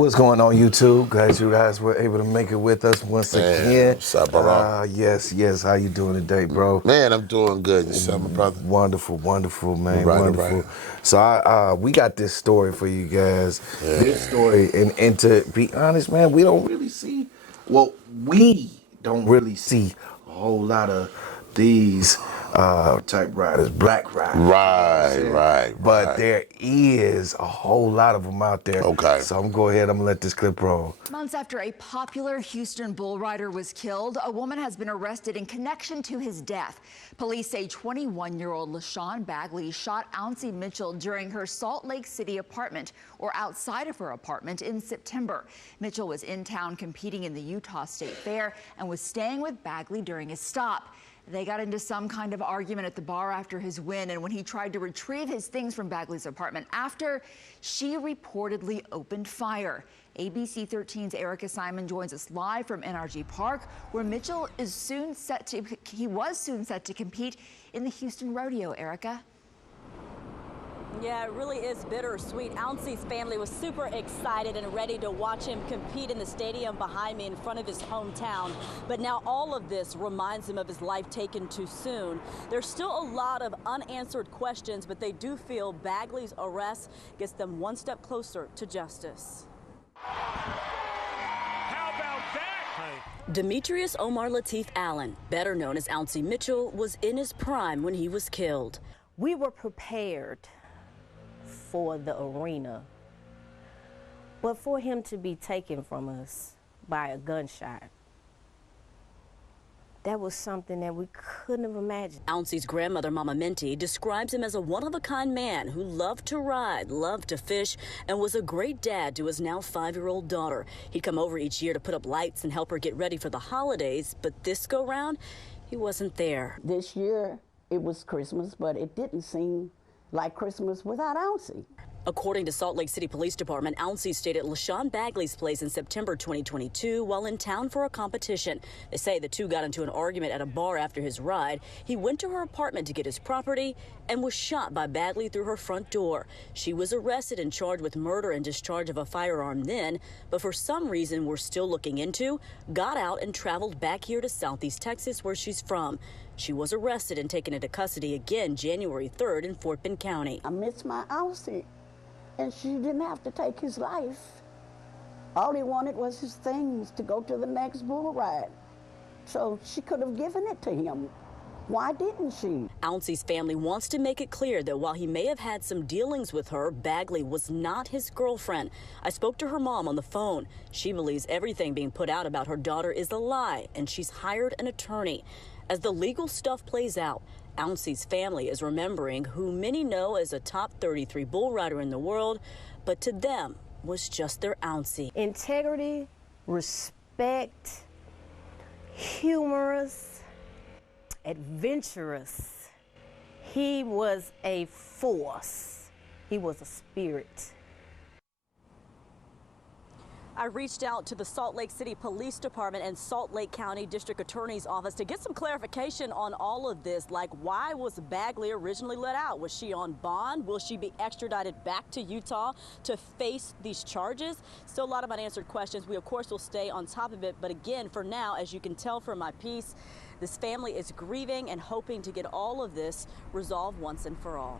What's going on, YouTube? Glad you guys were able to make it with us once again. What's up, bro? Yes. How you doing today, bro? Man, I'm doing good. Yourself, my brother? Wonderful, man. Right. Wonderful. So we got this story for you guys. Yeah. This story, and to be honest, man, we don't really see a whole lot of these type riders, black riders. Right. But there is a whole lot of them out there. Okay. So I'm gonna let this clip roll. Months after a popular Houston bull rider was killed, a woman has been arrested in connection to his death. Police say 21-year-old LaShawn Bagley shot Ouncie Mitchell during her Salt Lake City apartment, or outside of her apartment, in September. Mitchell was in town competing in the Utah State Fair and was staying with Bagley during his stop. They got into some kind of argument at the bar after his win, and when he tried to retrieve his things from Bagley's apartment after, she reportedly opened fire. ABC 13's Erica Simon joins us live from NRG Park, where Mitchell was soon set to compete in the Houston Rodeo. Erica? Yeah, it really is bittersweet. Ouncie's family was super excited and ready to watch him compete in the stadium behind me in front of his hometown. But now all of this reminds him of his life taken too soon. There's still a lot of unanswered questions, but they do feel Bagley's arrest gets them one step closer to justice. How about that? Demetrius Omar Lateef Allen, better known as Ouncie Mitchell, was in his prime when he was killed. We were prepared for the arena, but for him to be taken from us by a gunshot, that was something that we couldn't have imagined. Ouncie's grandmother, Mama Minty, describes him as a one-of-a-kind man who loved to ride, loved to fish, and was a great dad to his now 5-year-old daughter. He'd come over each year to put up lights and help her get ready for the holidays, but this go-round, he wasn't there. This year, it was Christmas, but it didn't seem like Christmas without Ouncie. According to Salt Lake City Police Department, Ouncie stayed at LaShawn Bagley's place in September 2022 while in town for a competition. They say the two got into an argument at a bar after his ride. He went to her apartment to get his property and was shot by Bagley through her front door. She was arrested and charged with murder and discharge of a firearm then, but for some reason we're still looking into, got out and traveled back here to Southeast Texas, where she's from. She was arrested and taken into custody again January 3rd in Fort Bend County. I miss my Ouncie, and she didn't have to take his life. All he wanted was his things to go to the next bull ride. So she could have given it to him. Why didn't she? Ouncie's family wants to make it clear that while he may have had some dealings with her, Bagley was not his girlfriend. I spoke to her mom on the phone. She believes everything being put out about her daughter is a lie, and she's hired an attorney. As the legal stuff plays out, Ouncie's family is remembering who many know as a top 33 bull rider in the world, but to them was just their Ouncie. Integrity, respect, humorous, adventurous. He was a force. He was a spirit. I reached out to the Salt Lake City Police Department and Salt Lake County District Attorney's Office to get some clarification on all of this, like why was Bagley originally let out? Was she on bond? Will she be extradited back to Utah to face these charges? Still a lot of unanswered questions. We, of course, will stay on top of it. But again, for now, as you can tell from my piece, this family is grieving and hoping to get all of this resolved once and for all.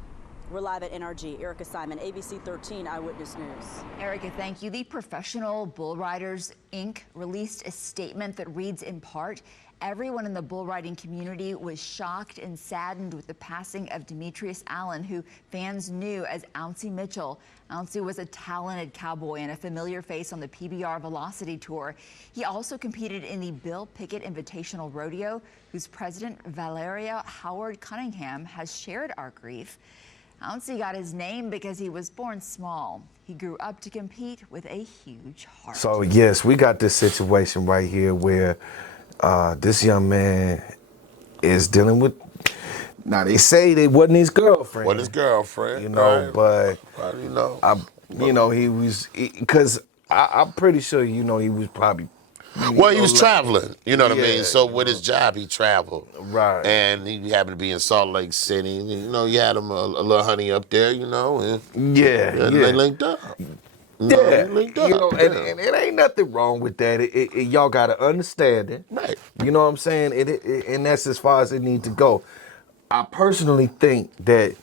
We're live at NRG. Erica Simon, ABC 13 Eyewitness News. Erica, thank you. The Professional Bull Riders, Inc. released a statement that reads in part, everyone in the bull riding community was shocked and saddened with the passing of Demetrius Allen, who fans knew as Ouncie Mitchell. Ouncie was a talented cowboy and a familiar face on the PBR Velocity Tour. He also competed in the Bill Pickett Invitational Rodeo, whose president, Valeria Howard Cunningham, has shared our grief. Ouncie got his name because he was born small. He grew up to compete with a huge heart. So yes, we got this situation right here where this young man is dealing with. Now they say they wasn't his girlfriend. What his girlfriend? You know, right. but he was because I'm pretty sure he was probably. Well, he was traveling, you know what I mean? Yeah, So with his job, he traveled. Right. And he happened to be in Salt Lake City. You know, you had him a little honey up there, you know. And Yeah. they linked up. Yeah, linked you up. know, and it ain't nothing wrong with that. Y'all got to understand it. Right. You know what I'm saying? And that's as far as it need to go. I personally think that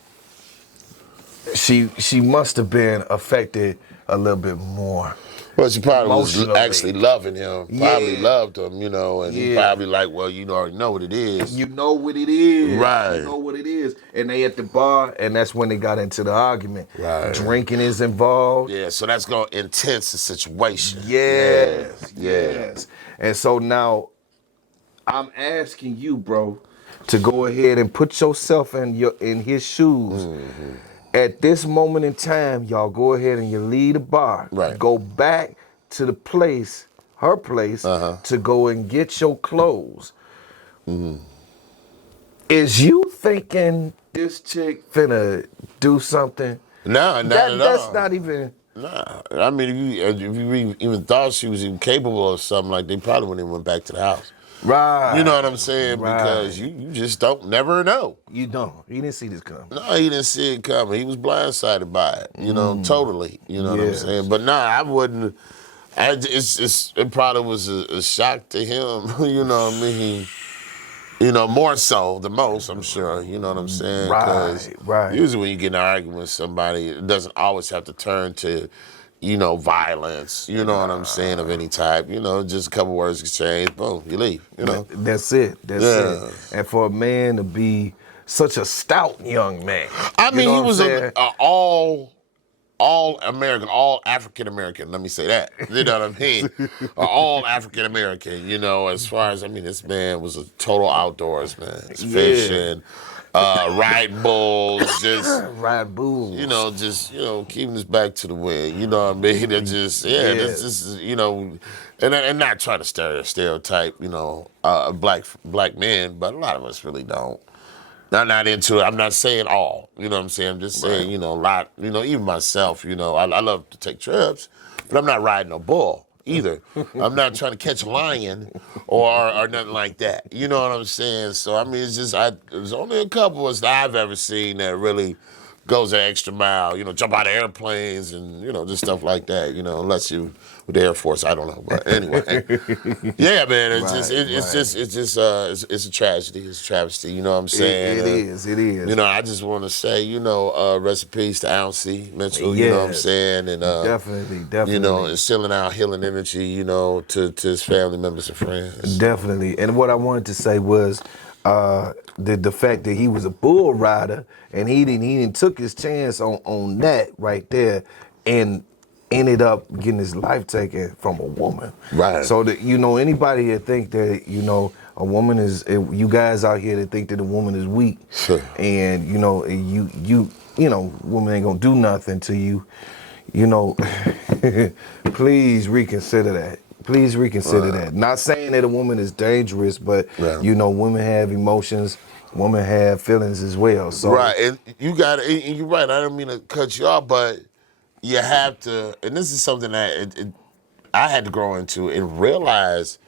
she must have been affected a little bit more. Well, she probably was Emotionally. actually loving him. Probably Yeah. loved him, you know, and he Yeah. probably like, well, you already know what it is. You know what it is. Right. You know what it is. And they at the bar, and that's when they got into the argument. Right. Drinking is involved. Yeah, so that's going to intense the situation. Yes. Yeah. Yes. And so now I'm asking you, bro, to go ahead and put yourself in his shoes. Mm-hmm. At this moment in time, y'all go ahead and you leave the bar. Right. Go back to the place, her place, to go and get your clothes. Is you thinking this chick finna do something? No, not at all. That's not even. Nah, I mean, if you even thought she was even capable of something, like they probably wouldn't even went back to the house. Right. You know what I'm saying? Right. Because you just never know. You don't. You didn't see this coming. No, he didn't see it coming. He was blindsided by it. You know, totally. You know what I'm Yes. saying? But nah, I wouldn't. It probably was a shock to him. You know what I mean? You know, more so than most, I'm sure. You know what I'm saying? 'Cause Right. usually when you get in an argument with somebody, it doesn't always have to turn to, you know, violence. You know what I'm saying, of any type. You know, just a couple words exchanged, boom, you leave. You know. That's it. That's Yeah. it. And for a man to be such a stout young man. I mean, you know he what was I'm saying? all American, all African American. Let me say that. You know what I mean? All African American. You know, as far as this man was a total outdoors man. He's fishing, riding bulls, just Ride bulls. you know, keeping his back to the wind. You know what I mean? It just this is and not try to stereotype black men, but a lot of us really don't. I'm not into it. I'm not saying all. You know what I'm saying? I'm just saying, a lot. Even myself, I love to take trips, but I'm not riding a bull either. I'm not trying to catch a lion or nothing like that. You know what I'm saying? So, it's just, there's only a couple of us that I've ever seen that really goes an extra mile, jump out of airplanes and, just stuff like that, unless you with the Air Force, I don't know. But anyway. Yeah, man, it's a tragedy. It's a travesty, you know what I'm saying? It is. I just want to say, rest in peace to Ouncy Mitchell, you know what I'm saying? And definitely. Instilling our healing energy, to his family members and friends. Definitely. And what I wanted to say was the fact that he was a bull rider and he didn't took his chance on that right there and ended up getting his life taken from a woman. Right. So that anybody that think that a woman is, you guys out here that think that a woman is weak, sure. and woman ain't gonna do nothing to you, please reconsider that. Please reconsider that. Not saying that a woman is dangerous, but women have emotions, women have feelings as well. So right, and you got it. And you're right. I don't mean to cut you off, but you have to. And this is something that I had to grow into and realize.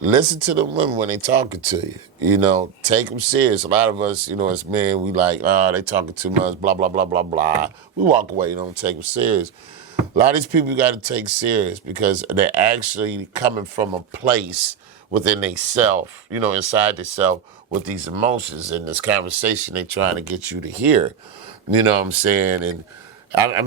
Listen to the women when they talking to you. Take them serious. A lot of us, as men, we like, they talking too much, blah, blah, blah, blah, blah. We walk away, don't take them serious. A lot of these people you got to take serious because they're actually coming from a place within themselves, inside themselves with these emotions and this conversation they're trying to get you to hear. You know what I'm saying? And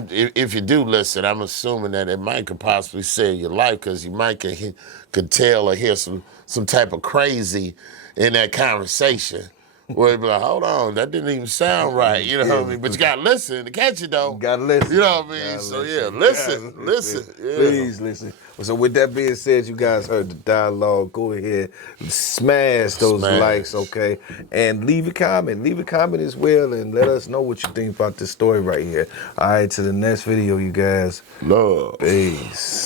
if you do listen, I'm assuming that it might could possibly save your life because you might could tell or hear some type of crazy in that conversation. Where you'd be like, hold on, that didn't even sound right. You know what I mean? But you got to listen to catch it, though. You got to listen. You know what I mean? So, listen. Yeah. Please listen. So with that being said, you guys heard the dialogue. Go ahead, smash those likes, okay? And leave a comment. Leave a comment as well and let us know what you think about this story right here. All right, to the next video, you guys. Love. Peace.